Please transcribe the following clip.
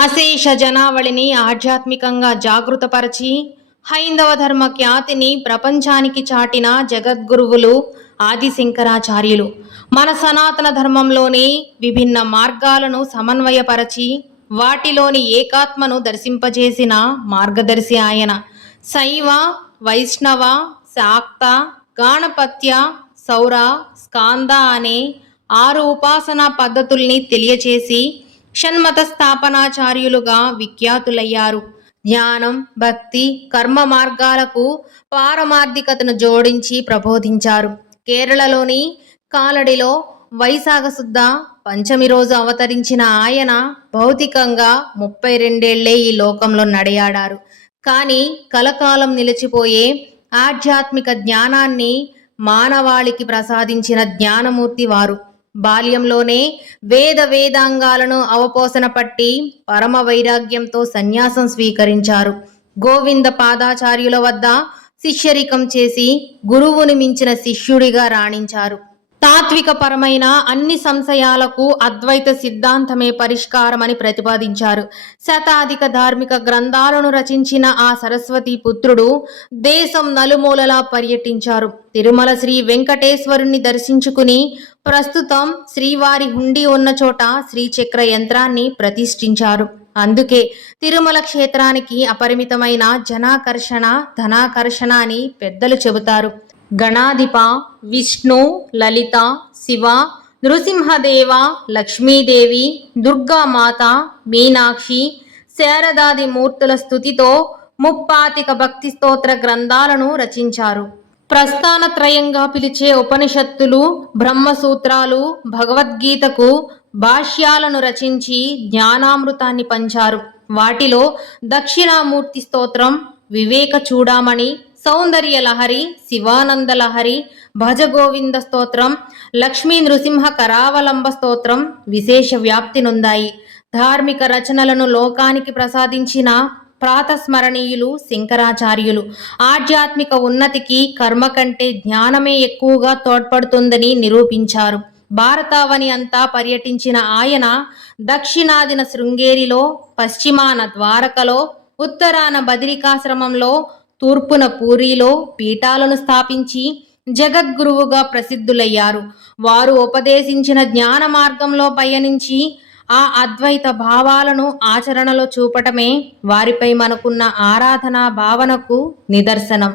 అశేష జనావళిని ఆధ్యాత్మికంగా జాగృతపరచి హైందవ ధర్మ ఖ్యాతిని ప్రపంచానికి చాటిన జగద్గురువులు ఆదిశంకరాచార్యులు. మన సనాతన ధర్మంలోని విభిన్న మార్గాలను సమన్వయపరచి వాటిలోని ఏకాత్మను దర్శింపజేసిన మార్గదర్శి ఆయన. శైవ వైష్ణవ శాక్త గాణపత్య సౌర స్కాంద అనే ఆరు ఉపాసనా పద్ధతుల్ని తెలియచేసి షణ్మత స్థాపనాచార్యులుగా విఖ్యాతులయ్యారు జ్ఞానం భక్తి కర్మ మార్గాలకు పారమార్థికతను జోడించి ప్రబోధించారు. కేరళలోని కాలడిలో వైశాఖ శుద్ధ పంచమి రోజు అవతరించిన ఆయన భౌతికంగా ముప్పై రెండేళ్ళే ఈ లోకంలో నడయాడారు. కానీ కలకాలం నిలిచిపోయే ఆధ్యాత్మిక జ్ఞానాన్ని మానవాళికి ప్రసాదించిన జ్ఞానమూర్తి వారు. బాల్యంలోనే వేద వేదాంగాలను అవపోసన పట్టి పరమ వైరాగ్యంతో సన్యాసం స్వీకరించారు. గోవింద పాదాచార్యుల వద్ద శిష్యరికం చేసి గురువుని మించిన శిష్యుడిగా రాణించారు. తాత్వికపరమైన అన్ని సంశయాలకు అద్వైత సిద్ధాంతమే పరిష్కారమని ప్రతిపాదించారు. శతాధిక ధార్మిక గ్రంథాలను రచించిన ఆ సరస్వతి పుత్రుడు దేశం నలుమూలలా పర్యటించారు. తిరుమల శ్రీ వెంకటేశ్వరుణ్ణి దర్శించుకుని ప్రస్తుతం శ్రీవారి హుండీ ఉన్న చోట శ్రీచక్ర యంత్రాన్ని ప్రతిష్ఠించారు. అందుకే తిరుమల క్షేత్రానికి అపరిమితమైన జనాకర్షణ ధనాకర్షణ అని పెద్దలు చెబుతారు. గణాధిప విష్ణు లలిత శివ నృసింహదేవ లక్ష్మీదేవి దుర్గామాత మీనాక్షి శారదాది మూర్తుల స్థుతితో ముప్పాతిక భక్తి స్తోత్ర గ్రంథాలను రచించారు. ప్రస్థానత్రయంగా పిలిచే ఉపనిషత్తులు బ్రహ్మసూత్రాలు భగవద్గీతకు భాష్యాలను రచించి జ్ఞానామృతాన్ని పంచారు. వాటిలో దక్షిణామూర్తి స్తోత్రం వివేక చూడామణి సౌందర్య లహరి శివానంద లహరి భజ గోవింద స్తోత్రం లక్ష్మీ నృసింహ కరావలంబ స్తోత్రం విశేష వ్యాప్తి నొందాయి. ధార్మిక రచనలను లోకానికి ప్రసాదించిన ప్రాతస్మరణీయులు శంకరాచార్యులు. ఆధ్యాత్మిక ఉన్నతికి కర్మ కంటే జ్ఞానమే ఎక్కువగా తోడ్పడుతుందని నిరూపించారు. భారతావని అంతా పర్యటించిన ఆయన దక్షిణాదిన శృంగేరిలో పశ్చిమాన ద్వారకలో ఉత్తరాన బదిరికాశ్రమంలో తూర్పున పూరిలో పీఠాలను స్థాపించి జగద్గురువుగా ప్రసిద్ధులయ్యారు. వారు ఉపదేశించిన జ్ఞాన మార్గంలో పయనించి ఆ అద్వైత భావాలను ఆచరణలో చూపటమే వారిపై మనకున్న ఆరాధనా భావనకు నిదర్శనం.